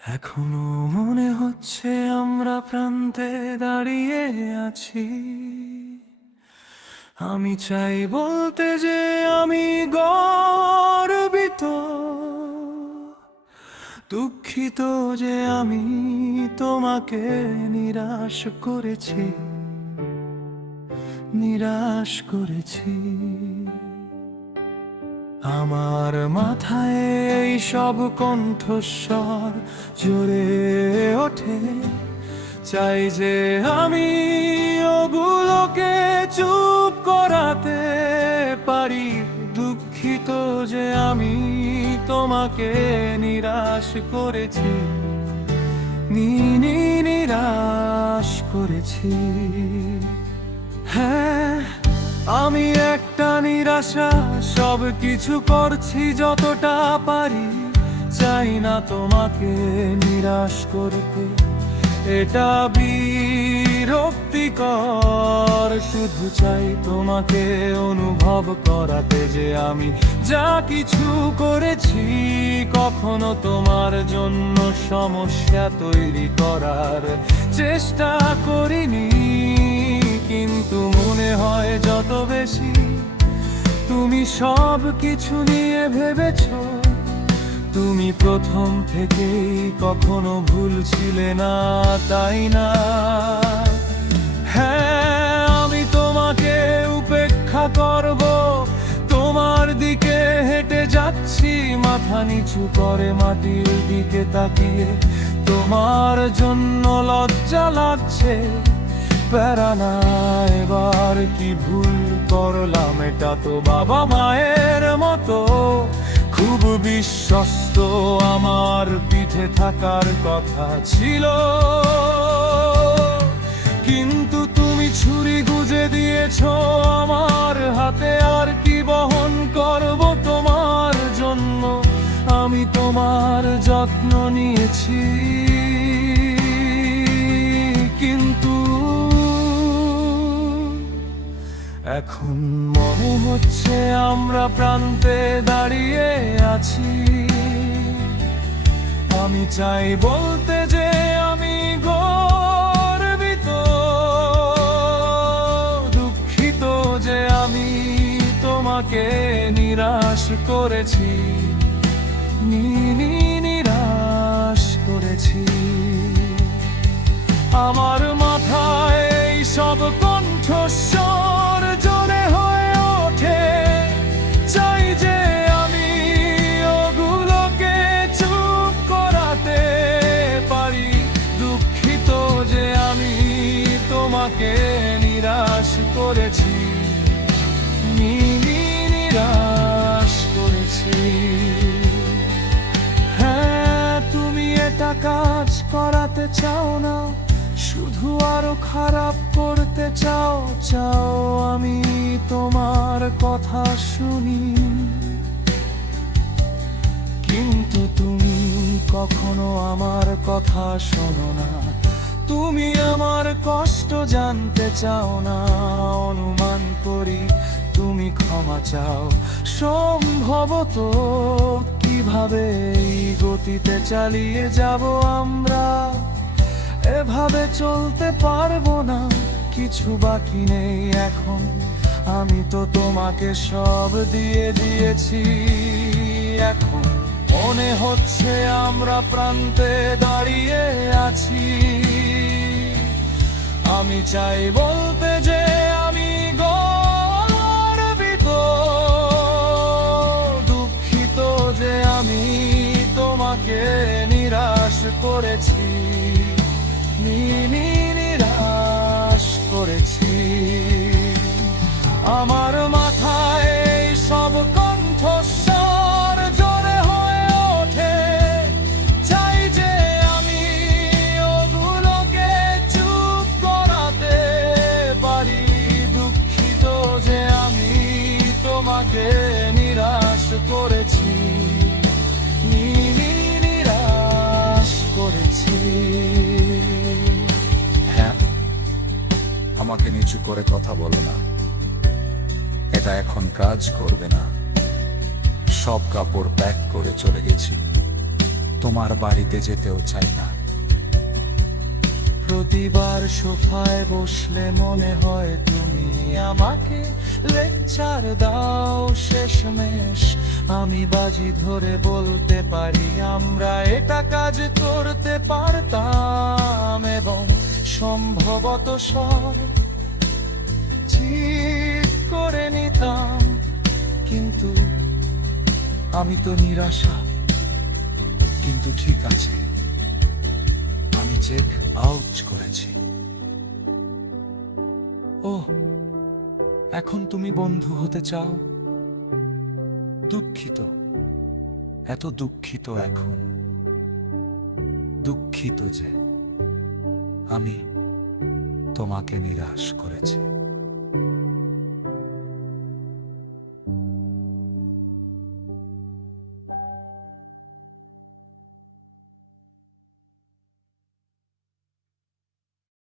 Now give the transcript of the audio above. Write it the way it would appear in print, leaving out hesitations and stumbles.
এখনো মনে হচ্ছে আমরা প্রান্তে দাঁড়িয়ে আছি। আমি চাই বলতে যে আমি গর্বিত, দুঃখিত যে আমি তোমাকে নিরাশ করেছি, নিরাশ করেছি। আমার মাথায় এই সব কণ্ঠস্বর জোরে ওঠে, চাই যে আমি ওগুলোকে চুপ করাতে পারি। দুঃখিত যে আমি তোমাকে নিরাশ করেছি, নিরাশ করেছি। হ্যাঁ, আমি একটা নিরাশা, সব কিছু করছি যতটা পারি। চাই না তোমাকে নিরাশ করতে, এটা বিরক্তিকর। শুধু চাই তোমাকে অনুভব করাতে যে আমি যা কিছু করেছি কখনো তোমার জন্য সমস্যা তৈরি করার চেষ্টা করিনি। কিন্তু মনে হয় যত বেশি তুমি সব কিছু নিয়ে ভেবেছো, তুমি প্রথম থেকেই কখনো ভুল ছিলে না, তাই না? হ্যাঁ, আমি তোমাকে উপেক্ষা করব, তোমার দিকে হেঁটে যাচ্ছি মাথা নিচু করে মাটির দিকে তাকিয়ে। তোমার জন্য লজ্জা লাগছে, প্যারা না, এবার কি ভুল করলাম? এটা তো বাবা মায়ের মতো খুব বিশ্বস্ত আমার পিঠে থাকার কথা ছিল, কিন্তু তুমি ছুরি গুজে দিয়েছো আমার হাতে। আর কি বহন করব তোমার জন্য? আমি তোমার যত্ন নিয়েছি, কিন্তু এখন মনে হচ্ছে আমরা প্রান্তে দাঁড়িয়ে আছি। আমি চাই বলতে যে আমি গর্বিত, দুঃখিত যে আমি তোমাকে নিরাশ করেছি, নিরাশ করেছি। আমার মাথায় এই সব কণ্ঠস্বর জোরে হয়ে ওঠে, চাই যে আমি ওগুলোকে চুপ করাতে পারি। দুঃখিত যে আমি তোমাকে নিরাশ করেছি, নিরাশ করেছি। হ্যাঁ, তুমি এটা কাজ করাতে চাও না, শুধু আরো খারাপ করতে চাও। চাও আমি তোমার কথা শুনি, কিন্তু তুমি কখনো আমার কথা শোনো না। তুমি আমার কষ্ট জানতে চাও না, অনুমান করি তুমি ক্ষমা চাও। সম্ভবত কিভাবে এই গতিতে চালিয়ে যাব আমরা, এভাবে চলতে পারবো না, কিছু বাকি নেই এখন। আমি তো তোমাকে সব দিয়ে দিয়েছি। এখন মনে হচ্ছে আমরা প্রান্তে দাঁড়িয়ে আছি। আমি চাই বলতে যে আমি গর্বিত, দুঃখিত যে আমি তোমাকে নিরাশ করেছি, নিরাশ করেছি। আমার মাথায় এই সব কণ্ঠস্বর জোরে হয়ে ওঠে, চাই যে আমি ওগুলোকে চুপ করাতে পারি। দুঃখিত যে আমি তোমাকে নিরাশ করেছি, নিরাশ করেছি। আমাকে নিচু করে কথা বলো না, এটা এখন কাজ করবে না। সব কাপড় প্যাক করে চলে গেছি। তোমার বাড়িতে যেতেও চাই না। প্রতিবার সোফায় বসলে মনে হয় তুমি আমাকে লেকচার দাও শেষমেশ। আমি বাজি ধরে বলতে পারি আমরা এটা কাজ করতে পারতাম, এবং সম্ভবত সব ঠিক করে নিতাম। কিন্তু আমি তো নিরাশা। কিন্তু ঠিক আছে, আমি চেক আউট করেছি। ও, এখন তুমি বন্ধু হতে চাও? দুঃখিত, এত দুঃখিত এখন। দুঃখিত যে আমি তোমাকে নিরাশ করেছি।